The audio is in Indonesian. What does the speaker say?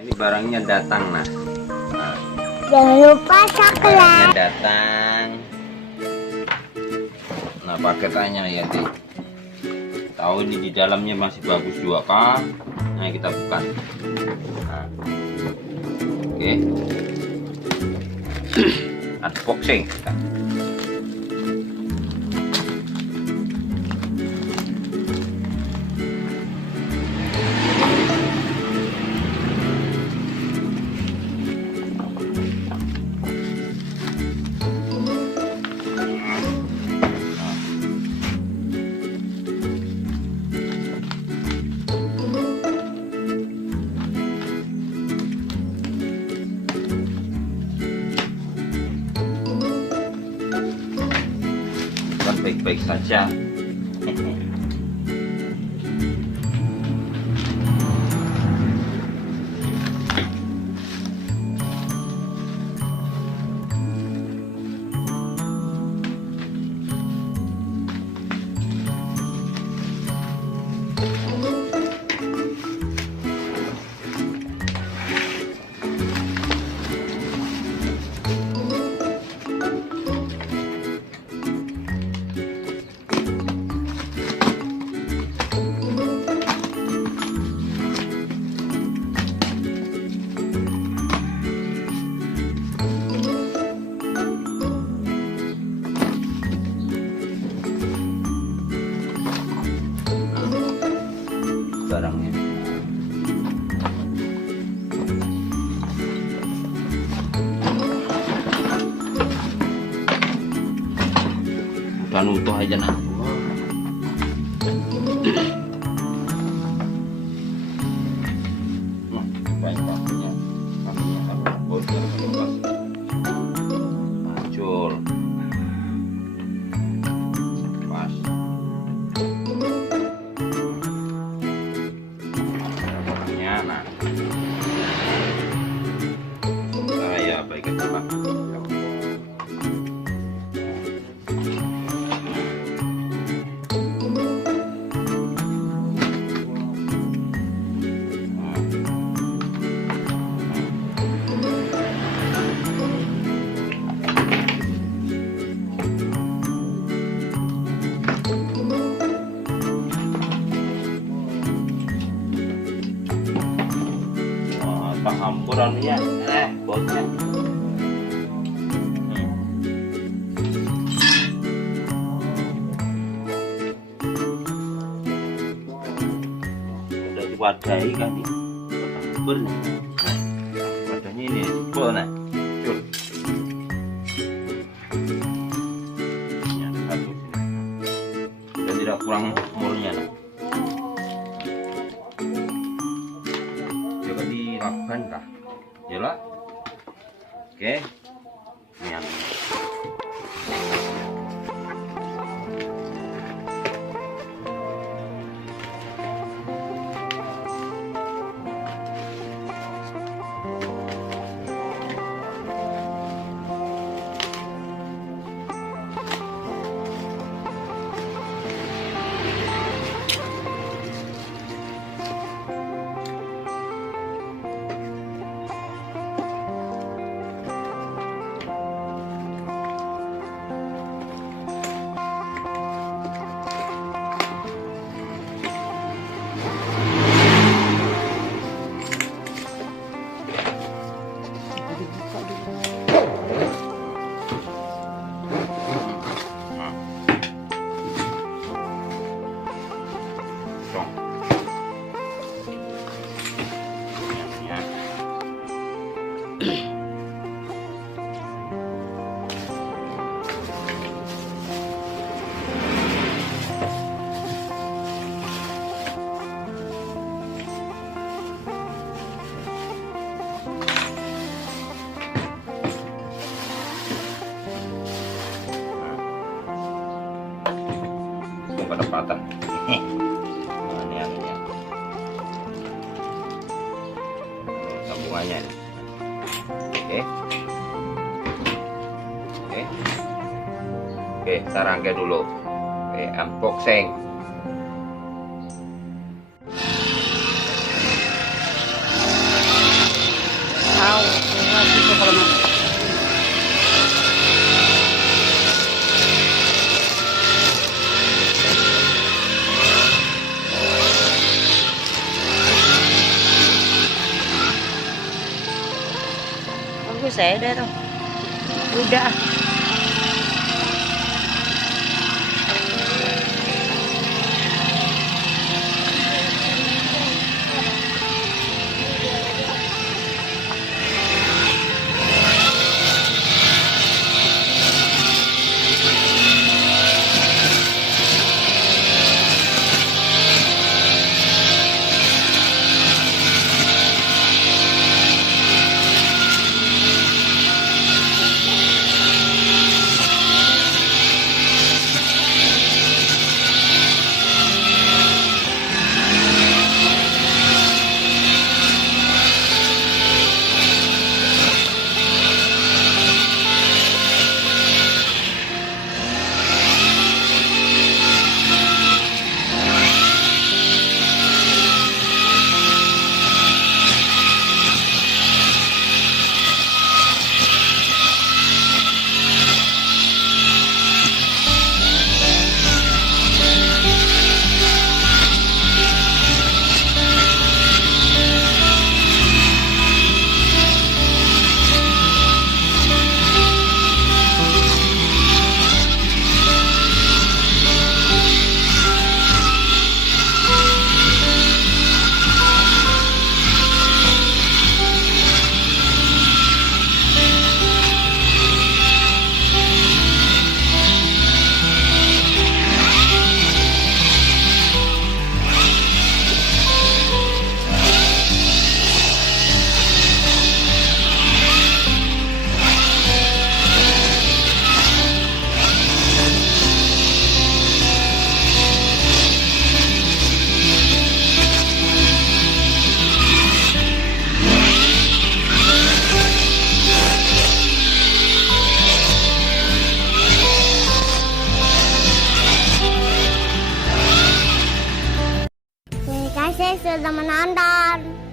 Ini barangnya datang, nah. Jangan lupa Barangnya subscribe. datang. Nah, paketannya ya, Di. Tahu ini di dalamnya masih bagus juga kah? Nah, kita buka. Nah. Oke. Unboxing. Baik-baik saja. Barangnya udah utuh aja, nah. Banyak pakunya, hancur pas. Nah, saya baik itu, Pak. Wah, hampuran ya, botnya. Udah diwadahi kan nih, hampur. Wadahnya ini jebol, nah. Cur. Ini ada satu sini. Dan tidak kurang murnya, nah. Coba dilakukan kah? Yalah. Oke. Ini yang patah. Nah, ini anunya. Sambungannya. Oke. Oke. Oke, kita rangkai dulu. Oke, unboxing. gitu kalau mau. Bagus ya, udah tuh. Udah. Terima kasih sudah menonton.